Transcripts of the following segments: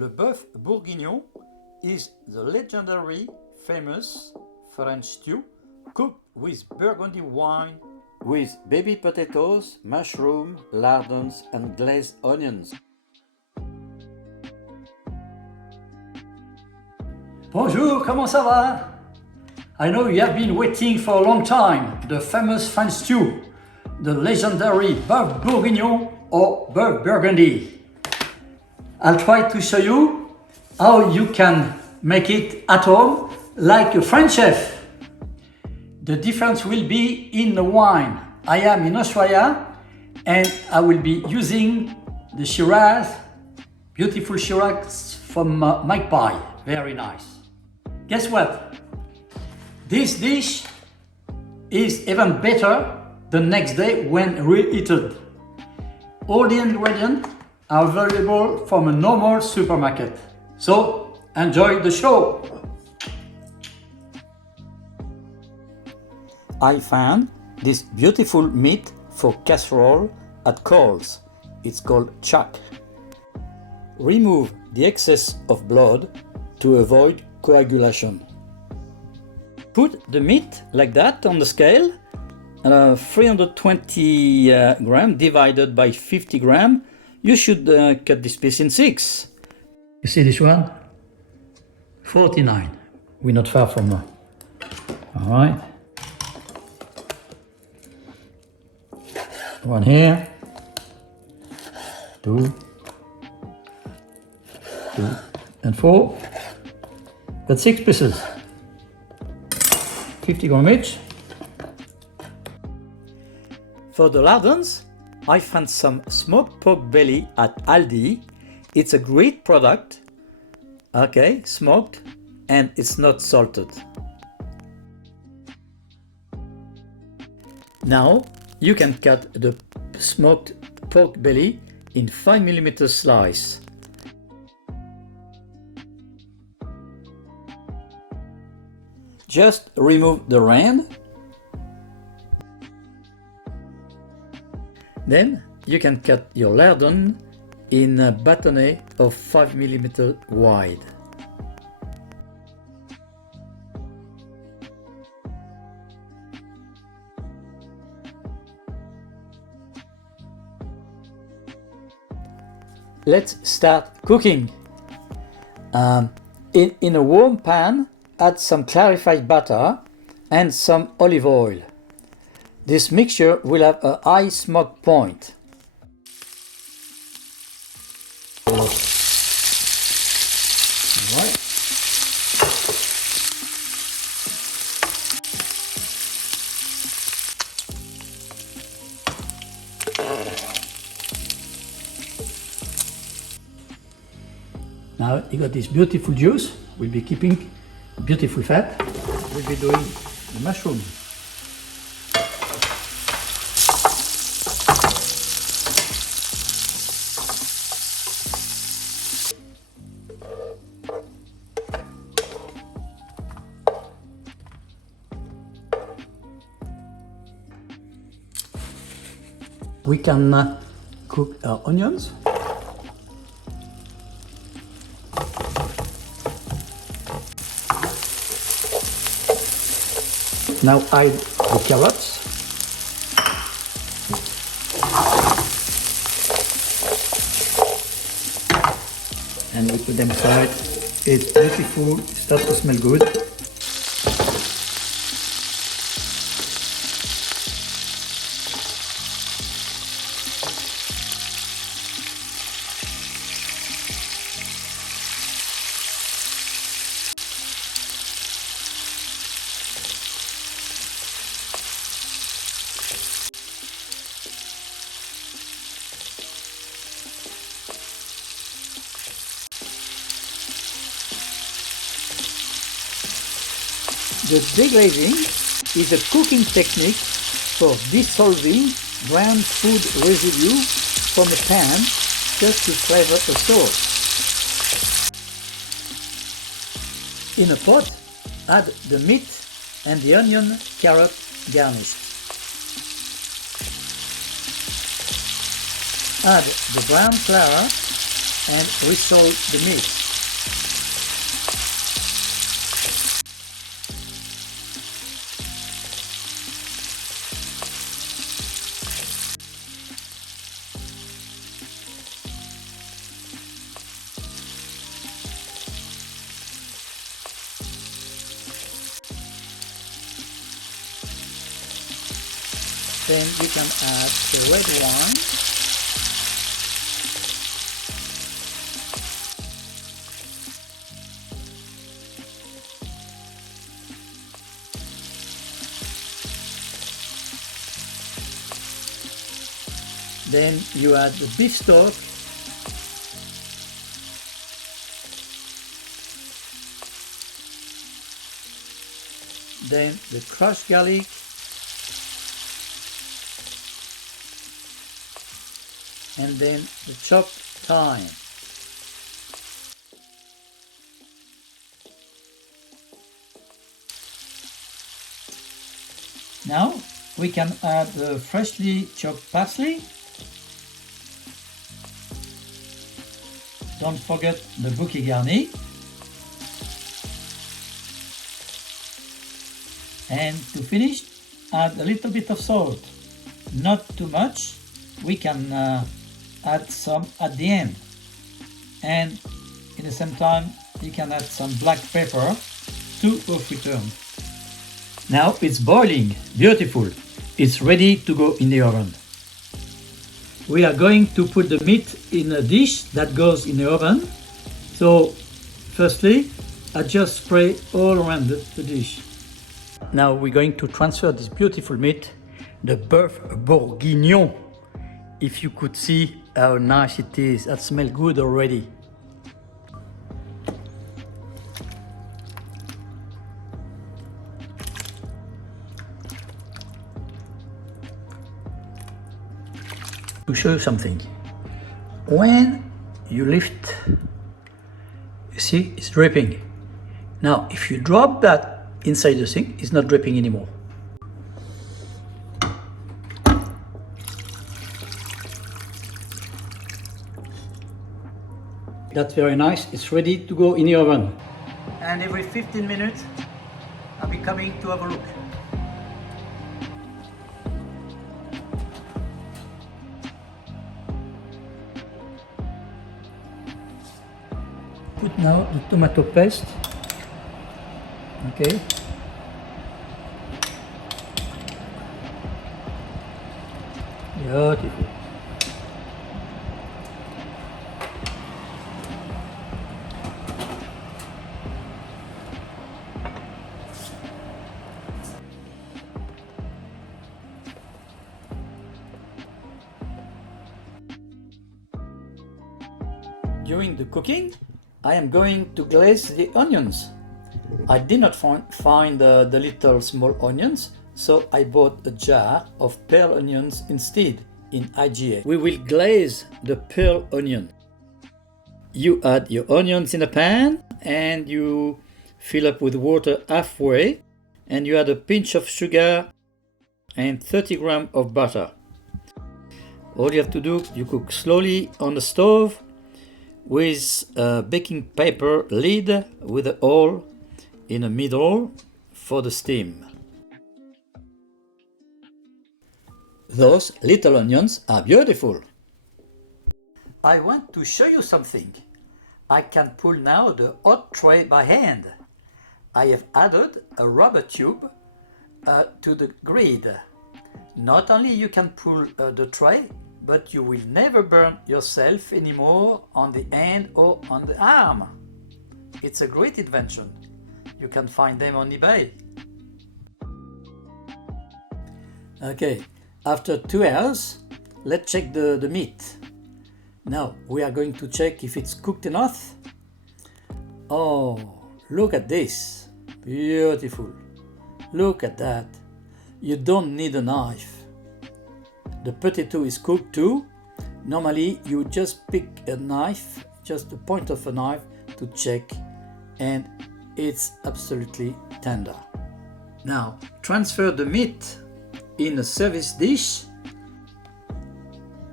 Le bœuf bourguignon is the legendary famous French stew cooked with Burgundy wine with baby potatoes, mushroom, lardons and glazed onions. Bonjour, comment ça va? I know you have been waiting for a long time. The famous French stew, the legendary bœuf bourguignon or bœuf burgundy. I'll try to show you how you can make it at home like a French chef. The difference will be in the wine. I am in Australia and I will be using the Shiraz, beautiful Shiraz from Magpie, very nice. Guess what? This dish is even better the next day when reheated. All the ingredients are available from a normal supermarket. So enjoy the show! I found this beautiful meat for casserole at Coles. It's called chuck. Remove the excess of blood to avoid coagulation. Put the meat like that on the scale, 320 gram divided by 50 gram. You should cut this piece in 6. You see this one? 49. We're not far from her. All right. One here. 2. 2 and 4. Got 6 pieces. 50 gram each. For the lardons, I found some smoked pork belly at Aldi. It's a great product. Okay, smoked, and it's not salted. Now you can cut the smoked pork belly in 5mm slice. Just remove the rind. Then you can cut your lardon in a bâtonnet of 5mm wide. Let's start cooking. In a warm pan, add some clarified butter and some olive oil. This mixture will have a high smoke point. Alright. Now you got this beautiful juice. We'll be keeping beautiful fat. We'll be doing the mushroom. We can cook our onions. Now add the carrots. And we put them aside. It's beautiful, it starts to smell good. The deglazing is a cooking technique for dissolving brown food residue from a pan just to flavor a sauce. In a pot, add the meat and the onion carrot garnished. Add the brown flour and resalt the meat. Then you can add the red wine, then you add the beef stock, then the crushed garlic, and then the chopped thyme. Now we can add the freshly chopped parsley. Don't forget the bouquet garni. And to finish, add a little bit of salt. Not too much. We can add some at the end. And in the same time, you can add some black pepper, 2 or 3 turns. Now it's boiling, beautiful. It's ready to go in the oven. We are going to put the meat in a dish that goes in the oven. So firstly, I just spray all around the dish. Now we're going to transfer this beautiful meat, the Boeuf Bourguignon. If you could see how nice it is, that smells good already. To show you something, when you lift, you see it's dripping. Now if you drop that inside the sink, it's not dripping anymore. That's very nice. It's ready to go in the oven. And every 15 minutes, I'll be coming to have a look. Put now the tomato paste. Okay. Beautiful. During the cooking, I am going to glaze the onions. I did not find the little small onions, so I bought a jar of pearl onions instead in IGA. We will glaze the pearl onion. You add your onions in a pan and you fill up with water halfway, and you add a pinch of sugar and 30 grams of butter. All you have to do, you cook slowly on the stove with a baking paper lid with a hole in the middle for the steam. Those little onions are beautiful. I want to show you something. I can pull now the hot tray by hand. I have added a rubber tube to the grid. Not only you can pull the tray, but you will never burn yourself anymore on the hand or on the arm. It's a great invention. You can find them on eBay. Okay, after 2 hours, let's check the meat. Now we are going to check if it's cooked enough. Oh, look at this. Beautiful. Look at that. You don't need a knife. The potato is cooked too. Normally you just pick a knife, just the point of a knife to check, and it's absolutely tender. Now transfer the meat in a service dish.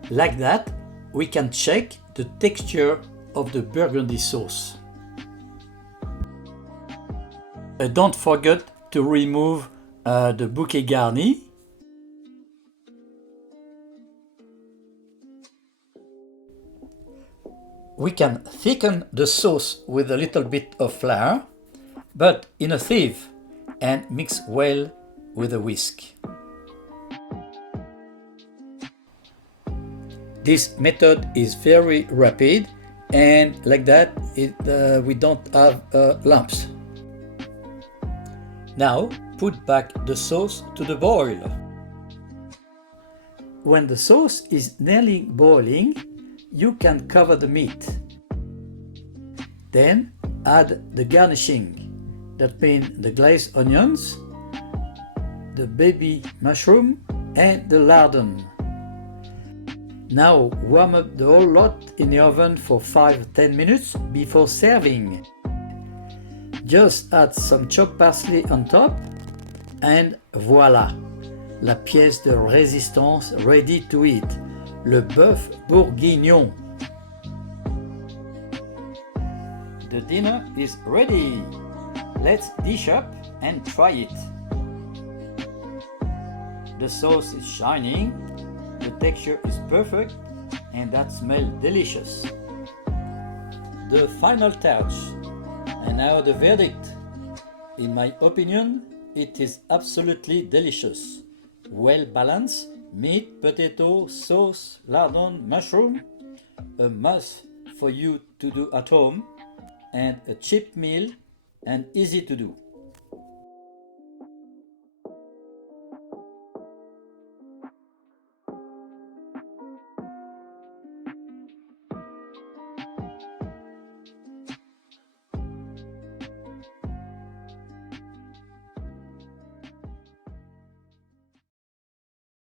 Like that, we can check the texture of the burgundy sauce. Don't forget to remove the bouquet garni. We can thicken the sauce with a little bit of flour, but in a sieve, and mix well with a whisk. This method is very rapid, and like that we don't have lumps. Now put back the sauce to the boil. When the sauce is nearly boiling, you can cover the meat. Then add the garnishing, that means the glazed onions, the baby mushroom and the lardon. Now warm up the whole lot in the oven for 5-10 minutes before serving. Just add some chopped parsley on top and voila, la pièce de résistance ready to eat, le bœuf bourguignon. The dinner is ready. Let's dish up and try it. The sauce is shining, the texture is perfect, and that smells delicious. The final touch, and now the verdict. In my opinion, it is absolutely delicious. Well balanced, meat, potato, sauce, lardon, mushroom. A must for you to do at home, and a cheap meal and easy to do.